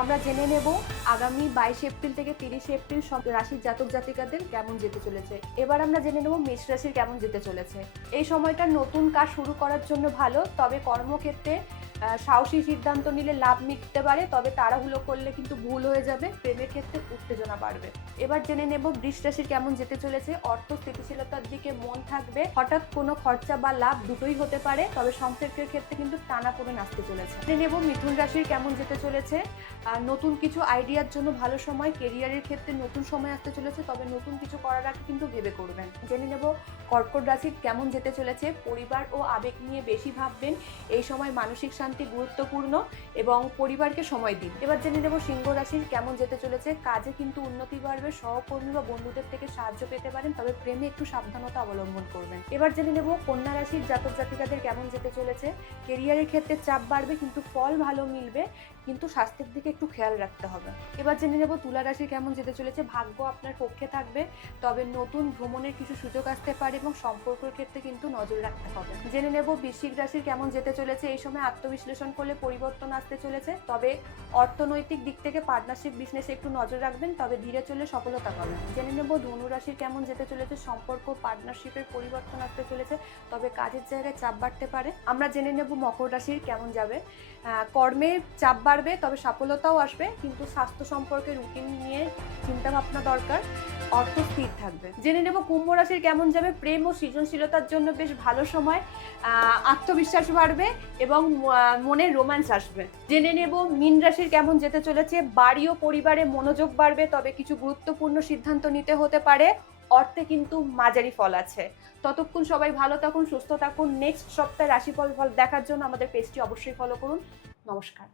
আমরা জেনে নেব আগামী 22 এপ্রিল থেকে 30 এপ্রিল সব রাশির জাতক জাতিকাদের কেমন যেতে চলেছে। এবার আমরা জেনে নেব মেষ রাশির কেমন যেতে চলেছে। এই সময়টা নতুন কাজ শুরু করার জন্য ভালো, তবে কর্মক্ষেত্রে সাহসী সিদ্ধান্ত নিলে লাভ মিটতে পারে, তবে তাড়াহুড়ো করলে কিন্তু ভুল হয়ে যাবে। প্রেমের ক্ষেত্রে উত্তেজনা বাড়বে। এবার জেনে নেব বৃষ রাশির কেমন যেতে চলেছে। অর্থ স্থিতিশীলতার দিকে মন থাকবে, হঠাৎ কোনো খরচা বা লাভ দুটোই হতে পারে, তবে সম্পর্কের ক্ষেত্রে কিন্তু টানাপোড়েন আসতে চলেছে। জেনে নেব মিথুন রাশির কেমন যেতে চলেছে। নতুন কিছু আইডিয়ার জন্য ভালো সময়, কেরিয়ারের ক্ষেত্রে নতুন সময় আসতে চলেছে, তবে নতুন কিছু করার আগে কিন্তু ভেবে করবেন। জেনে নেব কর্কট রাশির কেমন যেতে চলেছে। পরিবার ও আবেগ নিয়ে বেশি ভাববেন, এই সময় মানসিক শান্তি গুরুত্বপূর্ণ এবং পরিবারকে সময় দিন। এবার জেনে নেব সিংহ রাশির কেমন যেতে চলেছে। কাজে কিন্তু উন্নতি বাড়বে, সহকর্মী বা বন্ধুদের থেকে সাহায্য পেতে পারেন, তবে প্রেমে একটু সাবধানতা অবলম্বন করবেন। এবার জেনে নেব কন্যা রাশির জাতক জাতিকাদের কেমন যেতে চলেছে। কেরিয়ারের ক্ষেত্রে চাপ বাড়বে, কিন্তু ফল ভালো মিলবে, কিন্তু স্বাস্থ্যের দিকে একটু খেয়াল রাখতে হবে। এবার জেনে নেব তুলা রাশি কেমন যেতে চলেছে। ভাগ্য আপনার পক্ষে থাকবে, তবে নতুন ভ্রমণের কিছু সুযোগ আসতে পারে এবং সম্পর্কের ক্ষেত্রে কিন্তু নজর রাখতে হবে। জেনে নেব বৃশ্চিক রাশির কেমন যেতে চলেছে। এই সময় আত্মবিশ্লেষণ করলে পরিবর্তন আসতে চলেছে, তবে অর্থনৈতিক দিক থেকে পার্টনারশিপ বিজনেসে একটু নজর রাখবেন, তবে ধীরে চললে সফলতা পাবেন। জেনে নেব ধনু রাশির কেমন যেতে চলেছে। সম্পর্ক পার্টনারশিপের পরিবর্তন আসতে চলেছে, তবে কাজের জায়গায় চাপ বাড়তে পারে। আমরা জেনে নেব মকর রাশির কেমন যাবে। কর্মে চাপ বাড়বে, তবে সফলতাও আসবে, কিন্তু স্বাস্থ্য সম্পর্কে রুটিন নিয়ে চিন্তা ভাবনা দরকার। অর্থ স্থির থাকবে। জেনে নেব কুম্ভ রাশির কেমন যাবে। প্রেম ও সৃজনশীলতার জন্য বেশ ভালো সময়, আত্মবিশ্বাস বাড়বে এবং মনে রোম্যান্স আসবে। জেনে নেব মীন রাশির কেমন যেতে চলেছে। বাড়ি ও পরিবারে মনোযোগ বাড়বে, তবে কিছু গুরুত্বপূর্ণ সিদ্ধান্ত নিতে হতে পারে। অর্থে কিন্তু মাঝারি ফল আছে। ততক্ষণ সবাই ভালো থাকুন, সুস্থ থাকুন। নেক্সট সপ্তাহে রাশিফল দেখার জন্য আমাদের পেজটি অবশ্যই ফলো করুন। নমস্কার।